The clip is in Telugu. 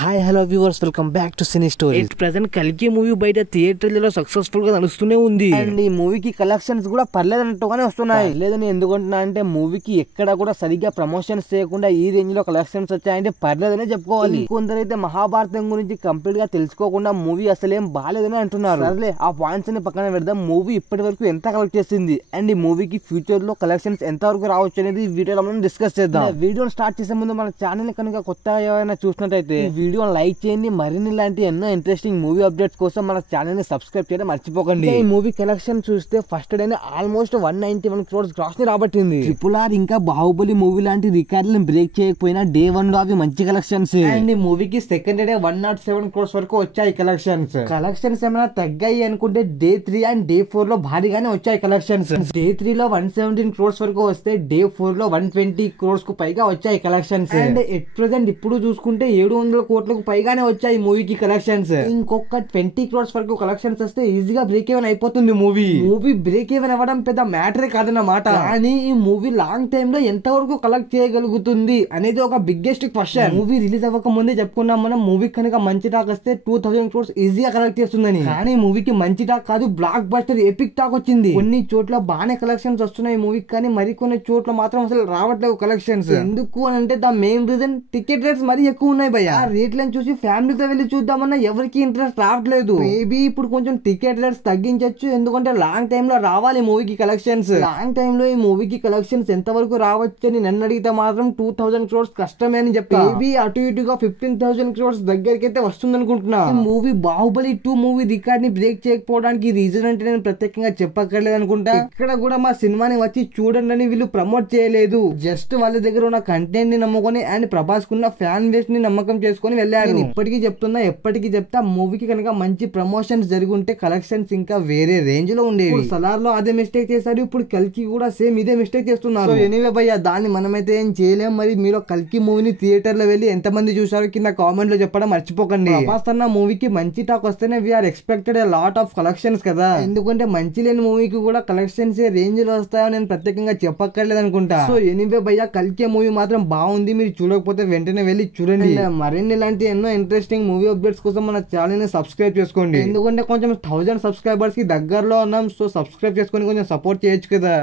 Hi hello viewers, welcome back to cine story. Present కల్కి మూవీ బయట థియేటర్లలో సక్సెస్ఫుల్ గా నడుస్తూనే ఉంది అండ్ ఈ మూవీకి కలెక్షన్స్ కూడా పర్లేదన్నట్టుగానే వస్తున్నాయి. లేదని ఎందుకుంటున్నా అంటే మూవీకి ఎక్కడ కూడా సరిగ్గా ప్రమోషన్స్ చేయకుండా ఈ రేంజ్ లో కలెక్షన్స్ వచ్చాయంటే పర్లేదనే చెప్పుకోవాలి. కొందరైతే మహాభారతం గురించి కంప్లీట్ గా తెలుసుకోకుండా మూవీ అసలేం బాలేదని అంటున్నారు. సర్లే ఆ పాయింట్స్ ని పక్కన పెడదాం. మూవీ ఇప్పటి వరకు ఎంత కలెక్ట్ చేసింది అండ్ ఈ మూవీకి ఫ్యూచర్ లో కలెక్షన్స్ ఎంత వరకు రావచ్చు అనేది వీడియోలో మనం డిస్కస్ చేద్దాం. వీడియోని స్టార్ట్ చేసే ముందు మన ఛానల్ కనుక కొత్తగా ఏమైనా చూసినట్టయితే వీడియో లైక్ చేయండి. మరిన్ని లాంటి ఎన్నో ఇంట్రెస్టింగ్ మూవీ అప్డేట్స్ కోసం మన ఛానల్ ని సబ్స్క్రైబ్ చేయడం మర్చిపోకండి. ఈ మూవీ కలెక్షన్ చూస్తే first day almost 191 crores gross ని రాబట్టింది. RRR ఇంకా బాహుబలి మూవీ లాంటి రికార్డులను బ్రేక్ చేయకపోయినా డే 1 లో అవి మంచి కలెక్షన్స్. అండ్ ఈ మూవీకి సెకండ్ డే 107 crores వరకు వచ్చాయి కలెక్షన్స్. కలెక్షన్స్ ఏమైనా తగ్గాయి అనుకుంటే డే 3 అండ్ డే 4 లో భారీగానే వచ్చాయి కలెక్షన్స్. డే 3 లో 117 crores వరకు వస్తే డే 4 లో 120 crores కు పైగా వచ్చాయి కలెక్షన్స్. అండ్ ఎట్ ప్రెసెంట్ ఇప్పుడు చూసుకుంటే 700 కోట్లకు పైగానే వచ్చాయి మూవీకి కలెక్షన్స్. ఇంకొక 20 crores వరకు కలెక్షన్స్ వస్తే ఈజీగా బ్రేక్ ఈవెన్ అయిపోతుంది మూవీ బ్రేక్ ఈవెన్ అవ్వడం పెద్ద మ్యాటరే కాదన్నమాట. కానీ ఈ మూవీ లాంగ్ టైమ్ లో ఎంత వరకు కలెక్ట్ చేయగలుగుతుంది అనేది ఒక బిగ్గెస్ట్ క్వశ్చన్. మూవీ రిలీజ్ అవ్వక ముందే చెప్పుకున్నాం మనం, మూవీ కనుక మంచి టాక్ వస్తే 2000 crores ఈజీగా కలెక్ట్ చేస్తుందని. కానీ మూవీకి మంచి టాక్ కాదు, బ్లాక్ బస్టర్ ఎపిక్ టాక్ వచ్చింది. కొన్ని చోట్ల బాగానే కలెక్షన్స్ వస్తున్నాయి మూవీకి, కానీ మరికొన్ని చోట్ల మాత్రం అసలు రావట్లేదు కలెక్షన్స్. ఎందుకు అని అంటే the main reason ticket rates మరీ ఎక్కువ ఉన్నాయి భయ్య. రేట్లను చూసి ఫ్యామిలీతో వెళ్ళి చూద్దామన్నా ఎవరికి ఇంట్రెస్ట్ రావట్లేదు. మేబీ ఇప్పుడు కొంచెం టికెట్ రేట్స్ తగ్గించచ్చు, ఎందుకంటే లాంగ్ టైమ్ లో రావాలి మూవీకి కలెక్షన్స్. లాంగ్ టైమ్ లో ఈ మూవీకి కలెక్షన్స్ ఎంత వరకు రావచ్చు అని నన్ను అడిగితే మాత్రం 2000 crores కష్టమే అని చెప్పి మేబీ అటు ఇటుగా 15,000 crores దగ్గరికి అయితే వస్తుంది అనుకుంటున్నా. మూవీ బాహుబలి 2 మూవీ రికార్డ్ ని బ్రేక్ చేయకపోవడానికి రీజన్ అంటే నేను ప్రత్యేకంగా చెప్పక్కర్లేదు అనుకుంటా. ఇక్కడ కూడా మా సినిమాని వచ్చి చూడండి అని వీళ్ళు ప్రమోట్ చేయలేదు. జస్ట్ వాళ్ళ దగ్గర ఉన్న కంటెంట్ ని నమ్ముకొని అండ్ ప్రభాస్ కున్న ఫ్యాన్ బేస్ ని నమ్మకం చేసుకుని వెళ్ళారు. ఇప్పటికీ చెప్తున్నా, ఎప్పటికీ చెప్తా, మూవీకి కనుక మంచి ప్రమోషన్స్ జరిగి ఉంటే కలెక్షన్స్ ఇంకా వేరే రేంజ్ లో ఉండేవి. సలార్ లో అదే మిస్టేక్ చేశారు, ఇప్పుడు కల్కి కూడా సేమ్ ఇదే మిస్టేక్ చేస్తున్నారు. ఎనీవే భయ్య, దాన్ని మనమైతే ఏం చేయలేం. మరి మీరు కల్కి మూవీని థియేటర్ లో వెళ్ళి ఎంత మంది చూసారో కింద కామెంట్ లో చెప్పడం మర్చిపోకండి. ప్రభాస్ అన్న మూవీకి మంచి టాక్ వస్తేనే we are expected a lot of collections కదా. ఎందుకంటే మంచి లేని మూవీకి కూడా కలెక్షన్స్ ఏ రేంజ్ లో వస్తాయో నేను ప్రత్యేకంగా చెప్పక్కర్లేదు అనుకుంటా. సో ఎనీవే భయ్య, కల్కి మూవీ మాత్రం బాగుంది. మీరు చూడకపోతే వెంటనే వెళ్ళి చూడండి. మరిన్ని ఇలాంటి ఎన్నో ఇంట్రెస్టింగ్ మూవీ అప్డేట్స్ కోసం మన ఛానల్ ని సబ్స్క్రైబ్ చేసుకోండి. ఎందుకంటే కొంచెం 1000 subscribers కి దగ్గరలో ఉన్నాం. సో సబ్స్క్రైబ్ చేసుకొని కొంచెం సపోర్ట్ చేయొచ్చు కదా.